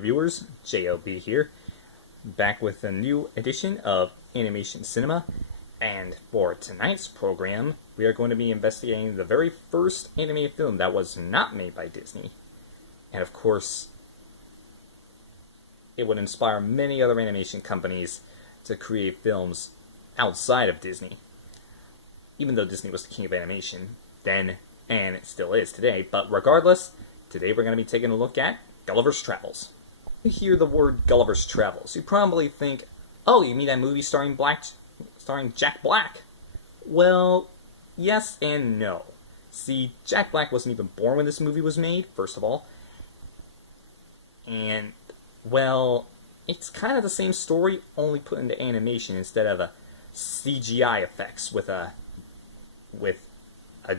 Viewers, JLB here, back with a new edition of Animation Cinema, and for tonight's program, we are going to be investigating the very first animated film that was not made by Disney. And of course, it would inspire many other animation companies to create films outside of Disney. Even though Disney was the king of animation then, and it still is today, but regardless, today we're going to be taking a look at Gulliver's Travels. You hear the word Gulliver's Travels, you probably think, oh, you mean that movie starring Jack Black? Well, yes and no. See, Jack Black wasn't even born when this movie was made, first of all. And, well, it's kind of the same story, only put into animation instead of CGI effects with a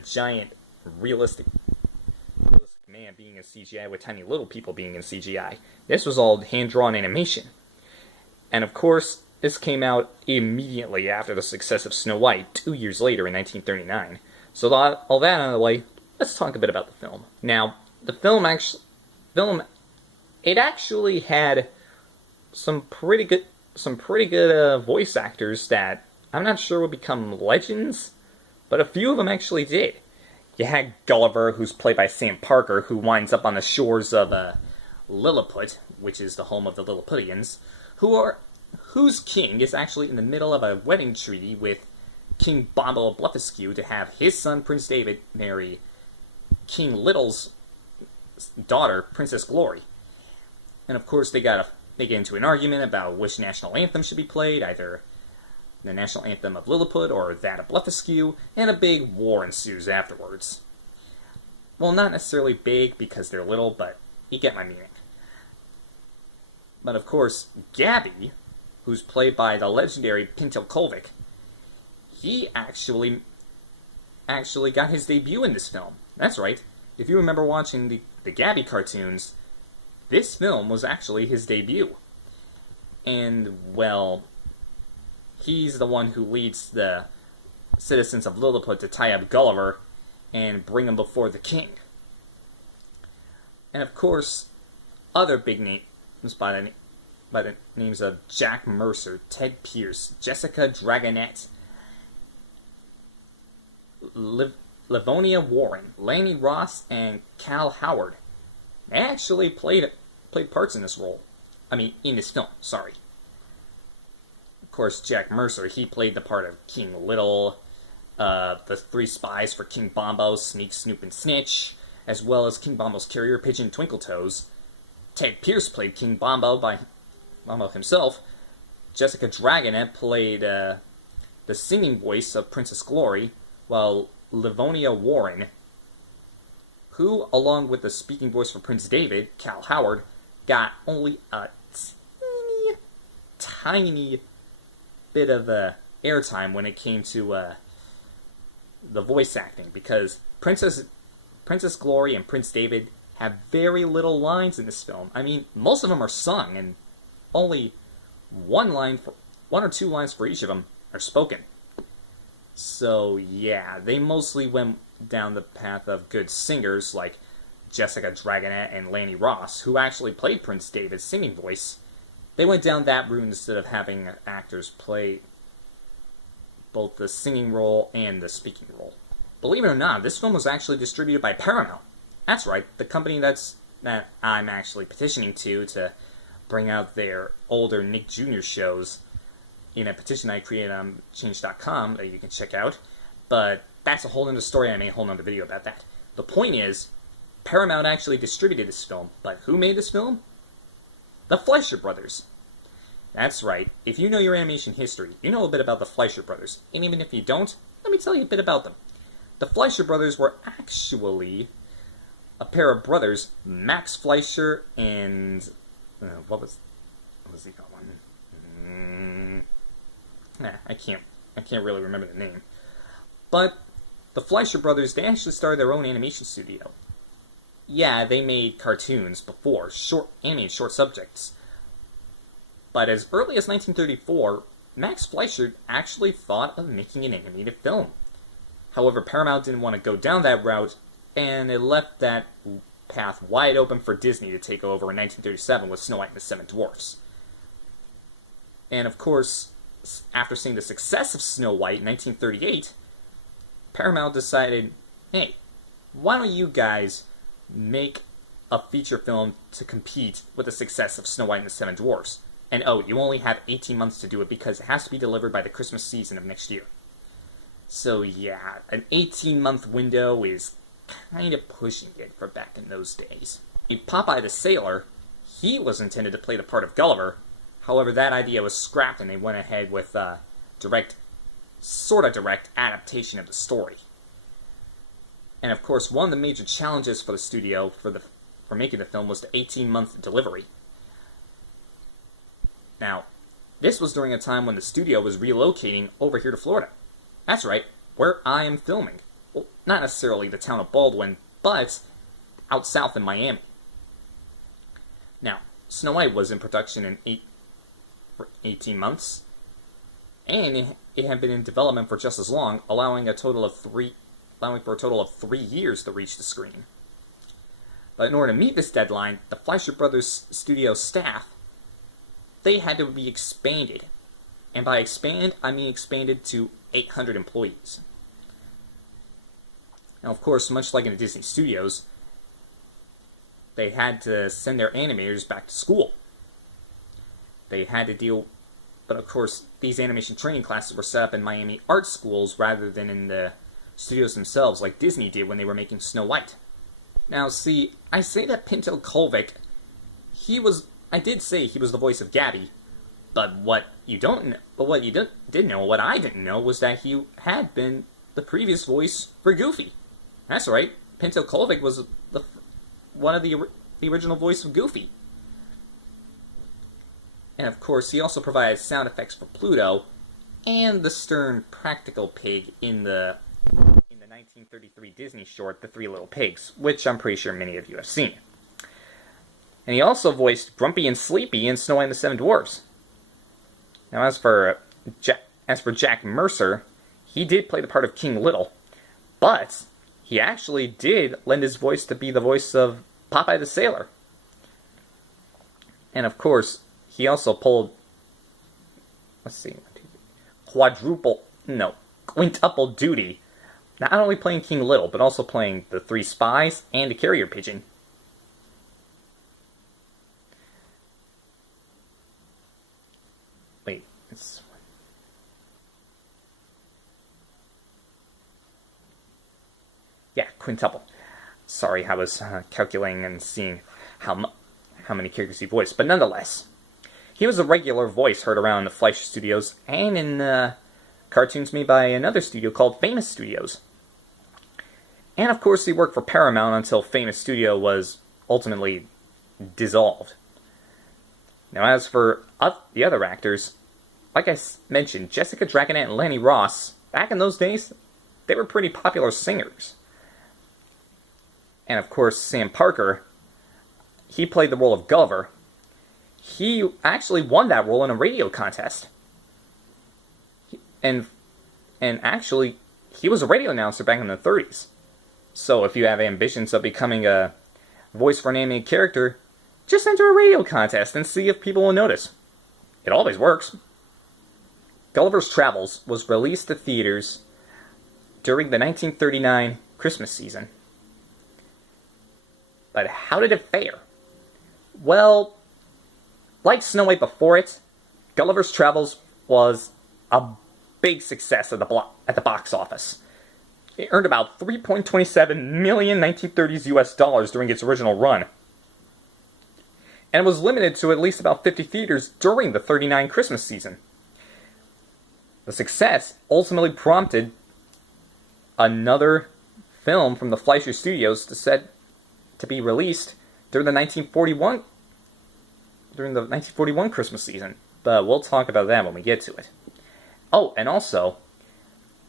giant realistic man being in CGI with tiny little people being in CGI. This was all hand-drawn animation. And of course, this came out immediately after the success of Snow White, 2 years later in 1939. So all that out of the way, let's talk a bit about the film. Now, the film actually had some pretty good voice actors that I'm not sure would become legends, but a few of them actually did. You had Gulliver, who's played by Sam Parker, who winds up on the shores of Lilliput, which is the home of the Lilliputians, whose king is actually in the middle of a wedding treaty with King Bombo of Blefuscu to have his son, Prince David, marry King Little's daughter, Princess Glory. And of course, they get into an argument about which national anthem should be played, either the national anthem of Lilliput or that of Blefuscu, and a big war ensues afterwards. Well, not necessarily big because they're little, but you get my meaning. But of course, Gabby, who's played by the legendary Pinto Kovic, he actually got his debut in this film. That's right. If you remember watching the Gabby cartoons, this film was actually his debut. And, well, he's the one who leads the citizens of Lilliput to tie up Gulliver and bring him before the king. And of course, other big names by the names of Jack Mercer, Ted Pierce, Jessica Dragonette, Livonia Warren, Lanny Ross, and Cal Howard. They actually played parts in this role. In this film, sorry. Of course, Jack Mercer, he played the part of King Little, the three spies for King Bombo, Sneak, Snoop, and Snitch, as well as King Bombo's carrier pigeon, Twinkletoes. Ted Pierce played King Bombo by Bombo himself. Jessica Dragonette played the singing voice of Princess Glory, while Livonia Warren, who, along with the speaking voice for Prince David, Cal Howard, got only a tiny bit of airtime when it came to the voice acting, because Princess Glory and Prince David have very little lines in this film. Most of them are sung, and only one or two lines for each of them are spoken. So yeah, they mostly went down the path of good singers like Jessica Dragonette and Lanny Ross, who actually played Prince David's singing voice. They went down that route instead of having actors play both the singing role and the speaking role. Believe it or not, this film was actually distributed by Paramount. That's right, the company that I'm actually petitioning to bring out their older Nick Jr. shows in a petition I created on change.com that you can check out. But that's a whole other story. I made a whole other video about that. The point is, Paramount actually distributed this film, but who made this film? The Fleischer Brothers. That's right. If you know your animation history, you know a bit about the Fleischer Brothers. And even if you don't, let me tell you a bit about them. The Fleischer Brothers were actually a pair of brothers, Max Fleischer and what was he called? I can't really remember the name. But the Fleischer Brothers, they actually started their own animation studio. Yeah, they made cartoons before, animated short subjects. But as early as 1934, Max Fleischer actually thought of making an animated film. However, Paramount didn't want to go down that route, and it left that path wide open for Disney to take over in 1937 with Snow White and the Seven Dwarfs. And of course, after seeing the success of Snow White in 1938, Paramount decided, hey, why don't you guys make a feature film to compete with the success of Snow White and the Seven Dwarfs? And oh, you only have 18 months to do it because it has to be delivered by the Christmas season of next year. So yeah, an 18-month window is kind of pushing it for back in those days. Popeye the Sailor, he was intended to play the part of Gulliver. However, that idea was scrapped and they went ahead with a direct adaptation of the story. And of course, one of the major challenges for the studio for making the film was the 18-month delivery. Now, this was during a time when the studio was relocating over here to Florida. That's right, where I am filming. Well, not necessarily the town of Baldwin, but out south in Miami. Now, Snow White was in production for 18 months, and it had been in development for just as long, allowing for a total of 3 years to reach the screen. But in order to meet this deadline, the Fleischer Brothers studio staff, they had to be expanded. And by expand, I mean expanded to 800 employees. Now, of course, much like in the Disney studios, they had to send their animators back to school. They had to deal, but of course, these animation training classes were set up in Miami art schools rather than in the studios themselves, like Disney did when they were making Snow White. Now, see, I say that Pinto Colvik, I did say he was the voice of Gabby, but what I didn't know was that he had been the previous voice for Goofy. That's right, Pinto Colvik was one of the original voice of Goofy. And of course, he also provided sound effects for Pluto and the stern practical pig in the 1933 Disney short, The Three Little Pigs, which I'm pretty sure many of you have seen. And he also voiced Grumpy and Sleepy in Snow White and the Seven Dwarfs. Now, as for Jack Mercer, he did play the part of King Little, but he actually did lend his voice to be the voice of Popeye the Sailor. And of course, he also pulled, quintuple duty, not only playing King Little, but also playing the Three Spies and the Carrier Pigeon. Wait, yeah, quintuple. Sorry, I was calculating and seeing how many characters he voiced, but nonetheless, he was a regular voice heard around the Fleischer Studios and in cartoons made by another studio called Famous Studios. And of course, he worked for Paramount until Famous Studio was ultimately dissolved. Now, as for the other actors, like I mentioned, Jessica Dragonette and Lanny Ross, back in those days, they were pretty popular singers. And of course, Sam Parker, he played the role of Gulliver. He actually won that role in a radio contest. And actually, he was a radio announcer back in the 30s. So if you have ambitions of becoming a voice for an animated character, just enter a radio contest and see if people will notice. It always works. Gulliver's Travels was released to theaters during the 1939 Christmas season. But how did it fare? Well, like Snow White before it, Gulliver's Travels was a big success at the box office. It earned about $3.27 million 1930s US dollars during its original run. And was limited to at least about 50 theaters during the 39 Christmas season. The success ultimately prompted another film from the Fleischer Studios to be released during the 1941 Christmas season. But we'll talk about that when we get to it. Oh, and also,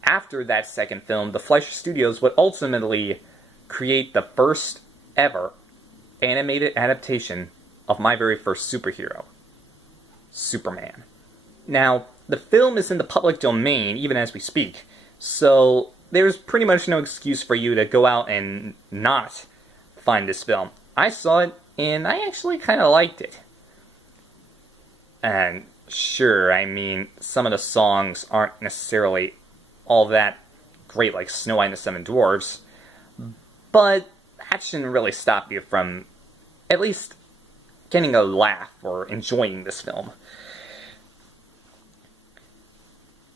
after that second film, the Fleischer Studios would ultimately create the first ever animated adaptation of my very first superhero, Superman. Now, the film is in the public domain even as we speak, so there's pretty much no excuse for you to go out and not find this film. I saw it, and I actually kind of liked it. And sure, I mean, some of the songs aren't necessarily all that great, like Snow White and the Seven Dwarfs, but that shouldn't really stop you from at least getting a laugh or enjoying this film.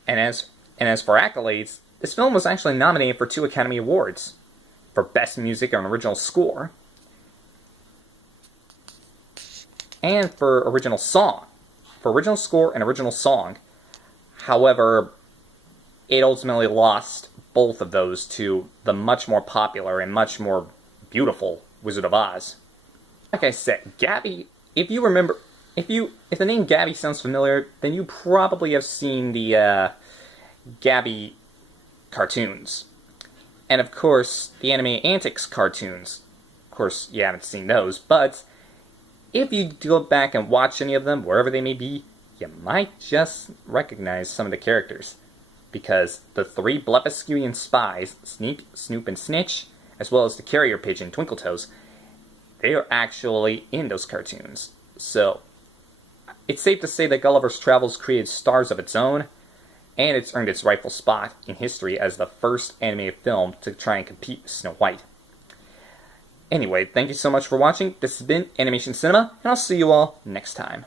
And as for accolades, this film was actually nominated for 2 Academy Awards, for Best Music and Original Score, and for Original Song. For Original Score and Original Song. However, it ultimately lost both of those to the much more popular and much more beautiful Wizard of Oz. Like I said, Gabby, if you remember, if the name Gabby sounds familiar, then you probably have seen the Gabby cartoons. And of course, the Anime Antics cartoons. Of course, you haven't seen those, but if you go back and watch any of them, wherever they may be, you might just recognize some of the characters. Because the 3 Blefuscudian spies, Sneak, Snoop, and Snitch, as well as the carrier pigeon, Twinkletoes, they are actually in those cartoons. So, it's safe to say that Gulliver's Travels created stars of its own, and it's earned its rightful spot in history as the first animated film to try and compete with Snow White. Anyway, thank you so much for watching. This has been Animation Cinema, and I'll see you all next time.